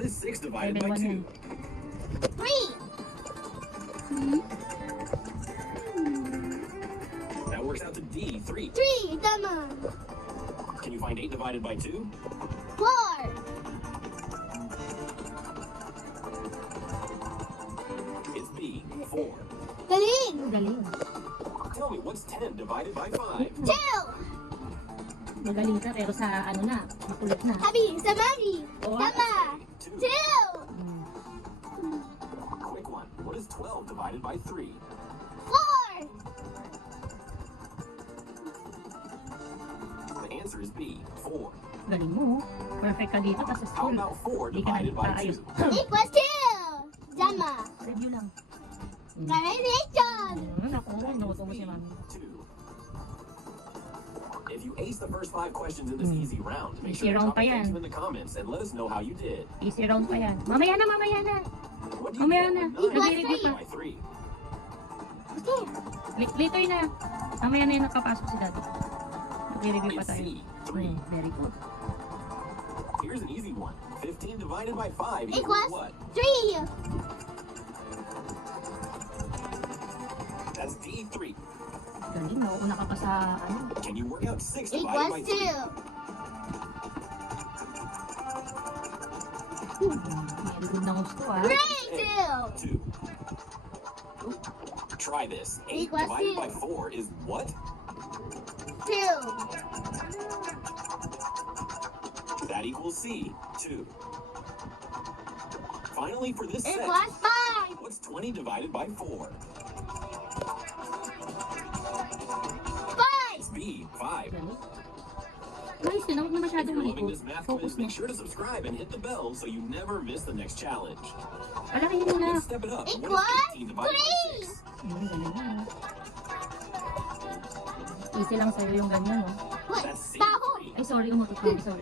What is 6 divided Level by 1 yan. 2? 3. That works out to D, 3. 3. Tama. Can you find 8 divided by 2? 4. It's B, 4. Galing. Magaling. Tell me, what's 10 divided by 5? 2. Magaling ka pero sa ano na, makulit na. Habi, sa Mami. Oh. Tama. 2. 2. Quick one. What is 12 divided by 3? 4. The answer is B, 4. Galing mo. Perfect ka dito kasi How school. about 4 Hindi ka divided by nag-aayos. 2? Equals 2. Tama. Review lang. Congratulations. Ako, noto mo si mami. 2. If you ace the first 5 questions in this easy round, make Easy sure to round pa comment yan. thank you in the comments and let us know how you did. Easy round pa yan. Mamaya na, mamaya na. What do you Mamaya get na. when 9 Nag-review divided pa. by 3? Okay. Later na. Mamaya na yung nakapasok si daddy. Nag-review pa It's tayo. C, 3. Very good. Here's an easy one. 15 divided by 5 equals Equals what? 3. That's D3. Galing, nauuna ka pa sa ano. Can you work out 6 divided Equals by 2. 3? Very good na gusto ah. 3. 2. 2. Try this. 8 Equals divided 2. by 4 is what? 2. That equals C, 2. Finally, for this set, Equals 5. what's 20 divided by 4? 5. It's B, 5. Galing. Guys, tinawag na If masyadong you're loving malikot. this math Focus quiz, na. make sure to subscribe and hit the bell so you never miss the next challenge. Palakihin mo na. Let's step it up. What Equals is 18 divided by 6? Galing na. Easy lang sa'yo yung ganyan, no? What? That's C, Baho. 3. Ay, sorry, umutot ka. Sorry.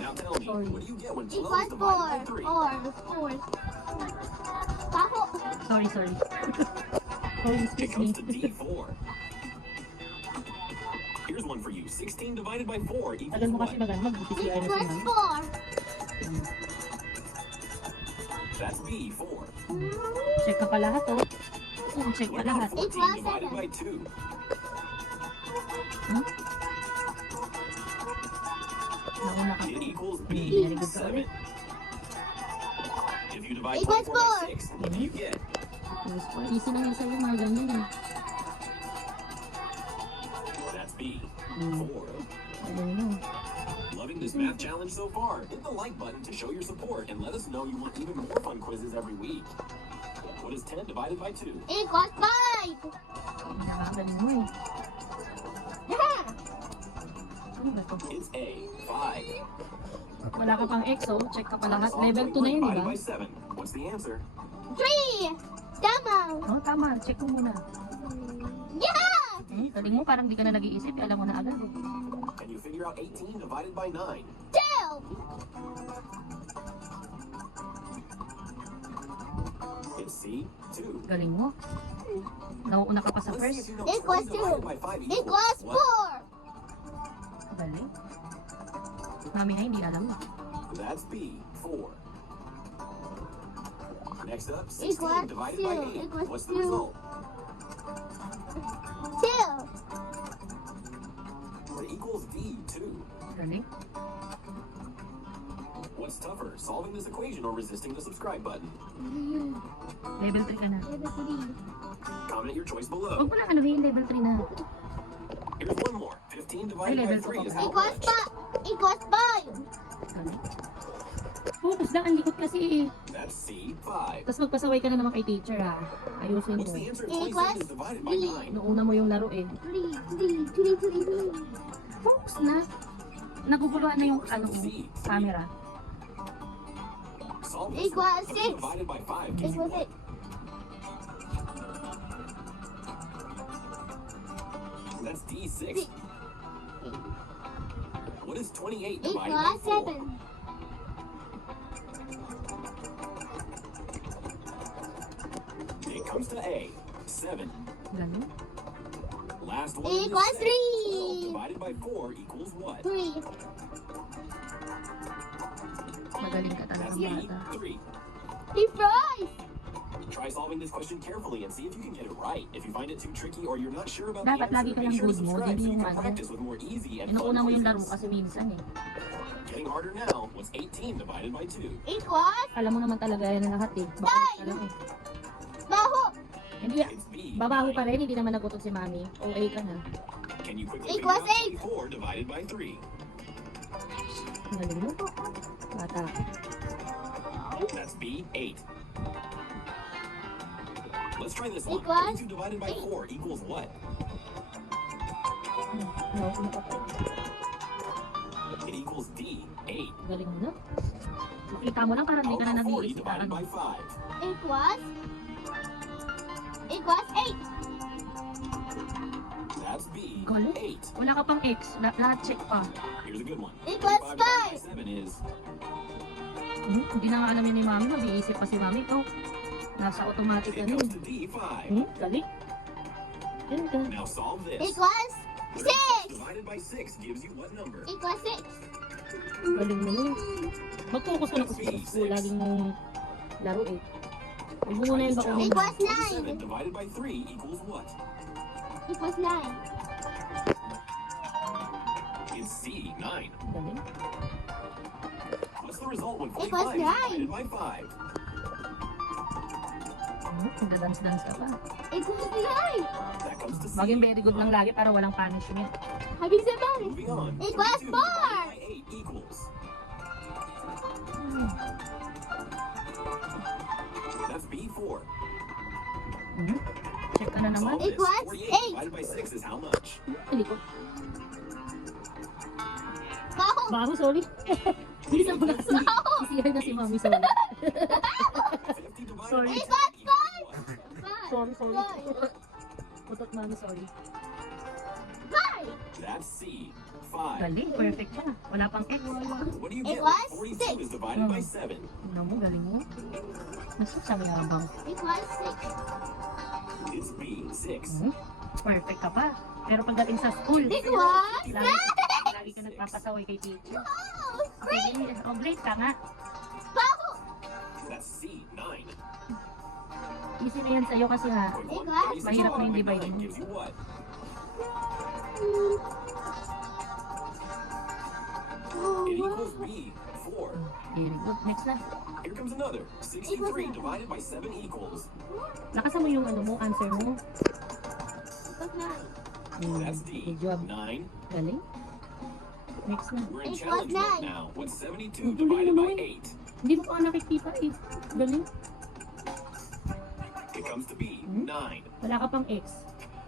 Now tell me, Sorry. what do you get when 12 Equals is divided by 4. 3? 4. Baho. Sorry, sorry. Sorry, It excuse me. comes to D4. Here's one for you. 16 divided by 4 equals Tagal mo what? kasi mag-BCCI na si Equals mami. 4. That's B, 4. Check ka pa lahat, oh. Check pa What about lahat. 14 Equals divided 7. by 2? Nauna ka. It equals Very B, good ka 7. ulit. If you divide Equals 24 by 4. 6, what do you get? Yes, po. Easy lang yan sa'yo, mga ganyan eh. That's B, Mm. 4. Galing mo. Loving this math challenge so far? Hit the like button to show your support and let us know you want even more fun quizzes every week. What is 10 divided by 2? Equals 5. Nakagaling mo eh. Yeah. Ano ba to? It's A, 5. Wala ka pang EXO, check ka pa lahat. Solve Level 2 na yun, di divided ba? by 7. What's the answer? 3. Tama. Oo, tama. Check mo muna. Yeah. Galing mo, parang di ka na nag-iisip. Alam mo na agad eh. Can you figure out 18 divided by 9? 2. It's C, 2. Galing mo. Nauuna ka pa sa Let's see first. if you know Equals 20 divided by 5 Equals what? 4. Galing. Mami na hindi alam. That's B, 4. Next up, 16 Equals divided by 2. 8. Equals What's the 2. result? 2. It equals D, 2. Galing. What's tougher, solving this equation or resisting the subscribe button? Level 3 ka na. Level 3. Comment your choice Huwag below. mo na anuhin, level 3 na. Here's one more. 15 divided Ay, by level 3 is two. how Equals much? 5. Equals 5. Galing. Focus lang, ang likot kasi eh. That's C, 5. Tapos magpasaway ka na naman kay teacher ha. Ayusin What's mo. the answer? Equals 27 is divided by 9. Noona mo yung laro eh. 3. 3. 3. 3. Focus na. Naguguluhan na yung ano, camera. Solve this Equals one. 6. Divided by 5 gives you Equals what? 6. That's D6. What is 28 divided by Equals 4? 7. It comes to A, 7. Galing. Last one in this Equals set. 12 3. divided by 4 equals what? 3. Magaling Magaling ka talaga, That's B, bata. 3. He fries. Try solving this question carefully and see if you can get it right. If you find it too tricky or you're not sure about Dapat the lagi answer, ka make lang sure to good mood, subscribe hindi so you yung can ano. practice with more easy and fun Inuuna mo yung laro quizzes. kasi minsan eh. Getting harder now. What's 18 divided by 2? Equals. Alam mo naman talaga yan na lahat eh. Bakit ka lang eh. Baho. Hindi, It's B. babaho 9. pa rin, hindi naman nagutot si mami. OA ka na. Can you quickly figure Equals out 24 divided by 3? Galing mo. Bata. That's B, 8. Let's try this one. Equals 32 divided by 4 equals what? No, kumapapay. It equals D, 8. Galing mo na. Makita mo lang parang hindi How ka na about 40 nag-iisip divided ano. by 5? equals. Equals 8. That's B, Galing. 8. Wala ka pang X. Lahat check pa. Here's a good one. Equals 35 divided by 5. 7 is... Hindi na nga alam yun ni mami. Mag-iisip pa si mami. Oh, nasa automatic It ano comes yun. to D, 5. Galing. Ganda. Now solve this. Equals 6. Divided by 6 gives you what number? Equals 6. Galing mo nun. Mag-focus ka na kasi sa school. Laging mong laro eh. Huwag mo muna yung bakuhin. Equals 7 9. divided by 3 equals what? Equals 9. It's C, 9. Galing. What's the result when Equals 45 is 9. divided by 5? Nagdadance-dance ka pa. Equals 9. That comes to C. Maging very good lang lagi para walang punishment. Habis naman. Moving on. Equals 32 4. divided by 8 equals. That's B4. Check ka na naman. Solve this. Equals 48 8. divided by 6 is how much? Hindi ko. Baho. Baho, sorry. Bilisan mo na. Isiyahin na si mami, sorry. 50 divided Sorry. by 10 Equals equals what? 5. Sorry, sorry. 5. Utot mami, sorry. That's C, 5. Galing, perfect pa. Wala pang X. What do you get Equals when 42 is divided by 7? Tingnan mo, galing mo. Nasaan sa mayabang? Equals 6. It's B, 6. Perfect ka pa. Pero pagdating sa school, Equals lagi ka nagpapasaway kay teacher. Oh, great. Oh, great ka nga. Baho. That's C, 9. Easy na yan sa'yo kasi ha. Quick one. Equals 36 Mahirap na yung divided by divide. 9 gives you what? It equals B, 4. Very good. Next na. Here comes another. 63 divided by 7 equals. Lakasan mo yung ano mo, answer mo. Equals 9. That's D, Good job. 9. Galing. Next na. We're in Equals challenge mode 9. now. What's 72 Galing divided by naman. 8? Hindi mo pa nga nakikita eh. Galing. It comes to B, 9. Wala ka pang X.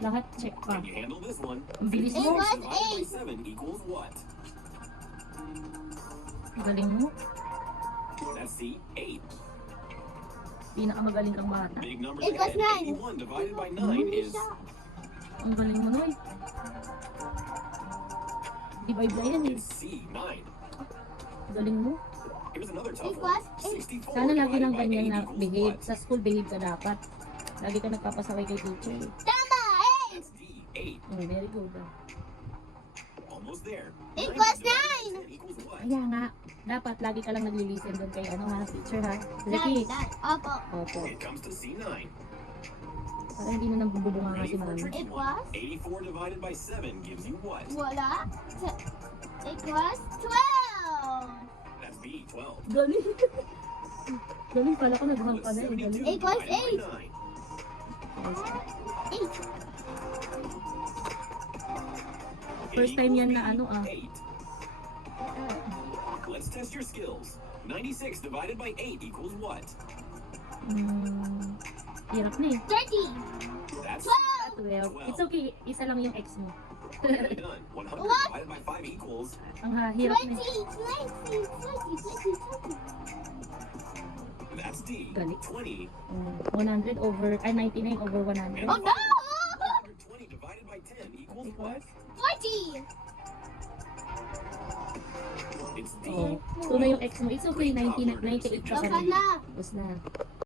Lahat check pa. Can you handle this one? Ang bilis mo. Equals Divided by 8. 7 equals what? Galing mo. That's C, 8. Pinakamagaling kang bata. Big numbers Equals ahead. 9. 81 divided by 9 is... Ang galing mo, Noy. Divide na yan eh. It's C, 9. Galing mo. Here's another tough Equals one. 64 Sana lagi divided lang by ganyan 8 na equals behave. what? Sa school, behave ka dapat. Lagi ka nagpapasaway kay teacher eh. Tama. 8. That's D, 8. Very good. Almost there. Equals 9 divided by 10 equals what? Kaya nga, dapat lagi ka lang nagli-listen doon kay ano ha, teacher ha. 9. Zeki. 9. Opo. Opo. It comes to C9. Para hindi na nagbubunga nga Ready si for a mami. tricky Equals? one? 84 divided by 7 gives you what? Wala. Equals 12. That's B, 12. Galing. Galing pala ko naghang What's pala eh. 72 Galing. Equals divided by 8. 9? 8. First time yan na ano ah. 8. Let's test your skills. 96 divided by 8 equals what? Hirap na eh. 30. That's 12. It's okay. Isa lang yung X mo. already done. 100 What? divided by 5 equals. Ang hirap na 20. eh. 20. 20. 20. That's D. Galing. 20. 100 over, 99 over 100. Oh no! 120 divided by 10 equals what? 40. It's D. Oh, ito na yung X mo. It's okay, 98 ka pa Okay rin. na. Tapos na.